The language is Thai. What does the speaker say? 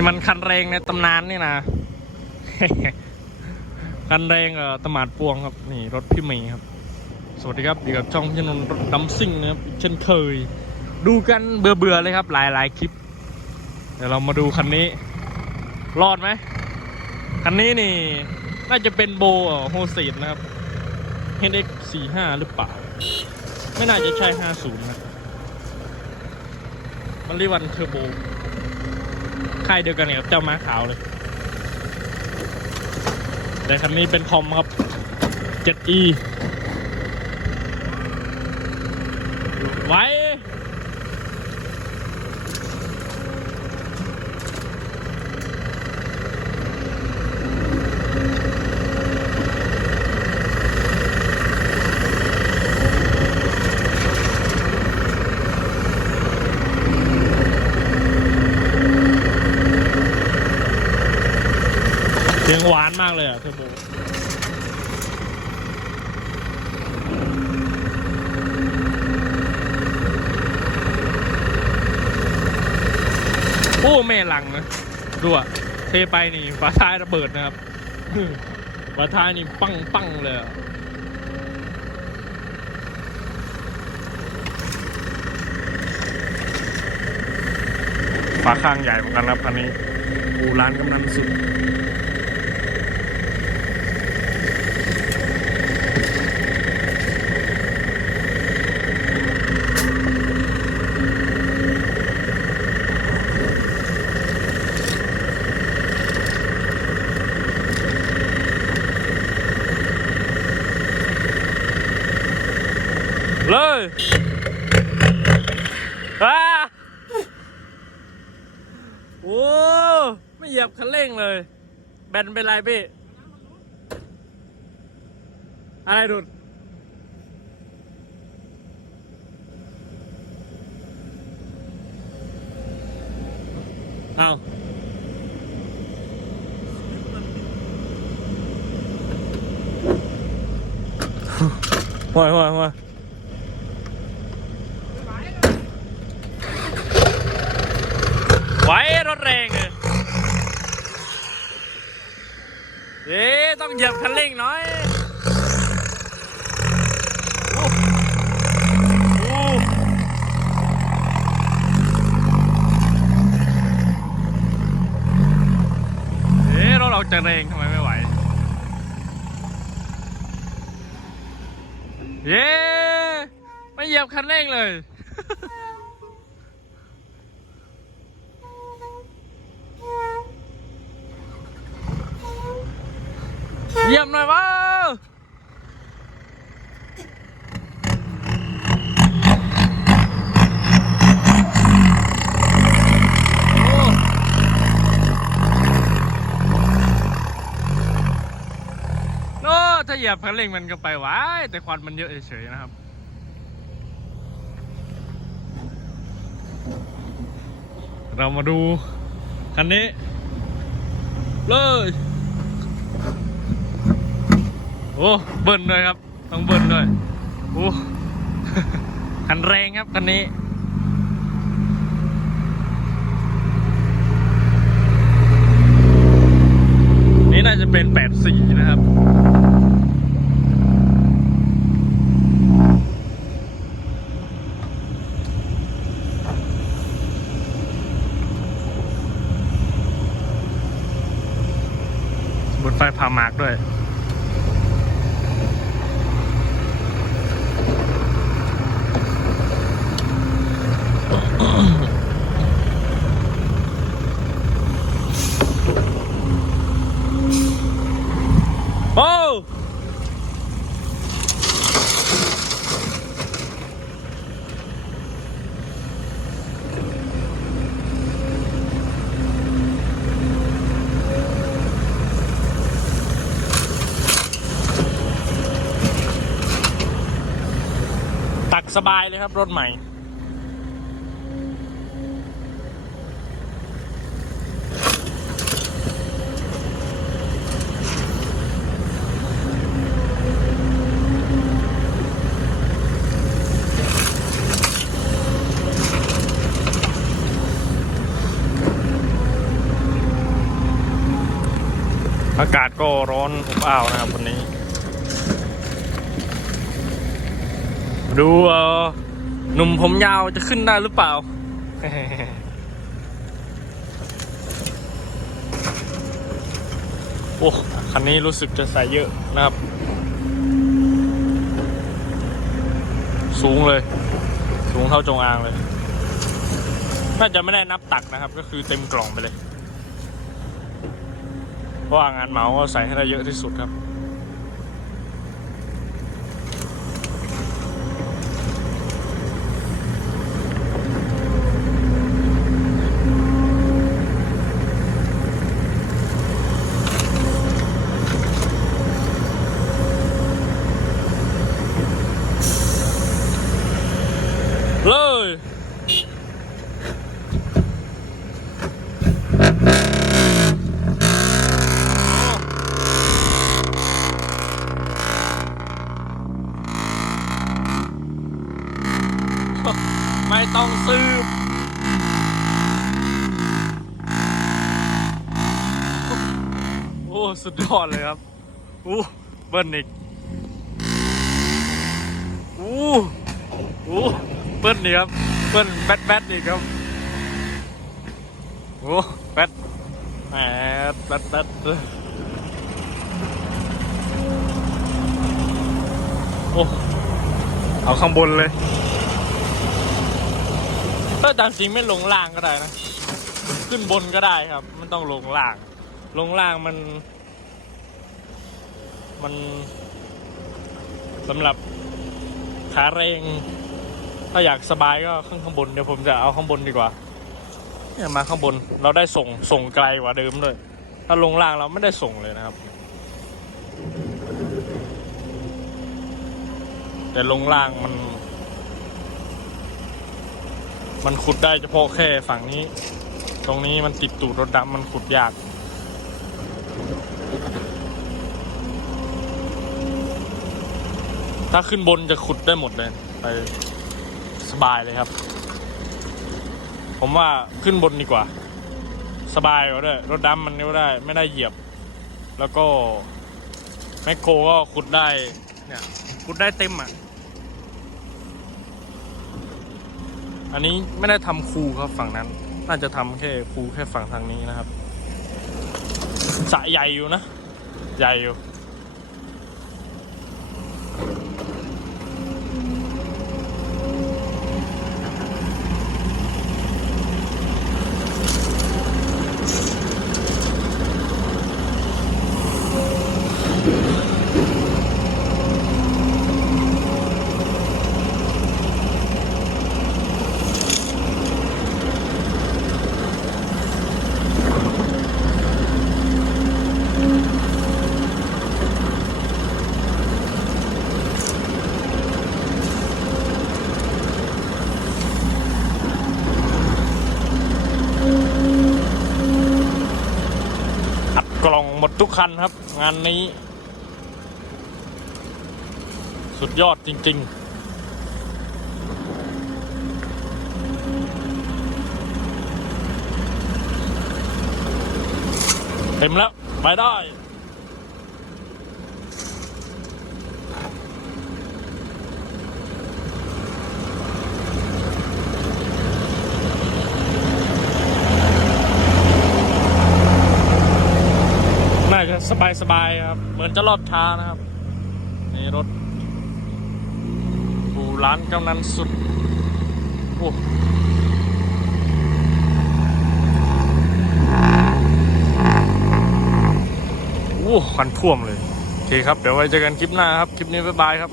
นี่มันคันแรงในตำนานนี่นะ คันแรงเอ่อตมาดปวงครับ นี่รถพี่เมย์ครับ สวัสดีครับอยู่กับช่องพี่นนท์รถดำซิ่งนะครับเช่นเคย ดูกันเบื่อเบื่อๆเลยครับ หลายหลายคลิป เดี๋ยวเรามาดูคันนี้ รอดไหม คันนี้นี่ น่าจะเป็นโบโฮซีดนะครับ HX 45หรือเปล่า ไม่น่าจะใช่ 50นะมันรีวันเทอร์โบ ค่ายเดียวกันเนี่ยกับเจ้าม้าขาวเลย แต่คันนี้เป็นคอมครับ 7E ไว้ เสี ยงหวานมากเลยอะเทอร์โบโอ้แม่หลังนะดูอะเทไปนี่ฝาท้ายระเบิดนะครับฝาท้ายนี่ปังปังเลยอะฝาข้างใหญ่เหมือนกันครับคันนี้อูร้านกำนันสุด เลยอ้าโอ้ ไม่เหยียบคันเร่งเลย แบ นเป็นไรพี่ อะไรดุดเอาห่วยห่วยห่วยไว้รถแรงเลย เอ๊ต้องเหยียบคันเร่งหน่อยเอ๊ะรถเราจะแรงทำไมไม่ไหว เย้ไม่เหยียบคันเร่งเลย เยี่ยบหน่อยวะโอ้โน้ถ้าเหยียบคันเร่งมันก็ไปไว้แต่ควันมันเยอะเฉยๆนะครับเรามาดูคันนี้ เลย อ้เบิ้ลด้วยครับ ต้องเบิ้ลด้วยโอ้คันแรงครับคันนี้นี่น่าจะเป็น84นะครับ บนไฟพามาร์กด้วย โอ้ตัก สบายเลยครับรถใหม่ อากาศก็ร้อนอบอ้าวนะครับวันนี้ ดูเออหนุ่มผมยาวจะขึ้นได้หรือเปล่า โอ้คันนี้รู้สึกจะใส่เยอะนะครับ สูงเลย สูงเท่าจงอางเลย น่าจะไม่ได้นับตักนะครับ ก็คือเต็มกล่องไปเลย เพราะว่างานเหมาก็ใส่ให้ได้เยอะที่สุดครับ เลย ไม่ต้องซื้อโอ้สุดยอดเลยครับอู้เบิ้ลอีกอู้อู้เบิ้ลนี่ครับเบิ้ลแบดแบดอีกครับโอ้แบดแหมแบดแบดโอ้เอาข้างบนเลย ถ้าตามจริงไม่ลงล่างก็ได้นะ ขึ้นบนก็ได้ครับไม่ต้องลงล่าง ลงล่างมัน มันสำหรับขาเรงถ้าอยากสบายก็ขึ้นข้างบนเดี๋ยวผมจะเอาข้างบนดีกว่าเนี่ยมาข้างบนเราได้ส่งส่งไกลกว่าเดิมด้วยถ้าลงล่างเราไม่ได้ส่งเลยนะครับ แต่ลงล่างมัน มันขุดได้เฉพาะแค่ฝั่งนี้ ตรงนี้มันติดตูดรถดำมันขุดยากถ้าขึ้นบนจะขุดได้หมดเลย ไปสบายเลยครับ ผมว่าขึ้นบนดีกว่า สบายกว่าด้วย รถดำมันก็ได้ ไม่ได้เหยียบ แล้วก็แมคโครก็ขุดได้เนี่ยขุดได้เต็มอะ อันนี้ไม่ได้ทำคูครับฝั่งนั้น น่าจะทำแค่คูแค่ฝั่งทางนี้นะครับสะใหญ่อยู่นะ ใหญ่อยู่ หมดทุกคันครับ งานนี้ สุดยอดจริง ๆเต็มแล้ว ไปได้ น่ายสบายครับ เหมือนจะรอบช้านะครับ นี่รถอูร้านกำนันสุด โอ้โหควันท่วมเลย โอเคครับ เดี๋ยวไว้เจอกันคลิปหน้าครับ คลิปนี้บ๊ายบายครับ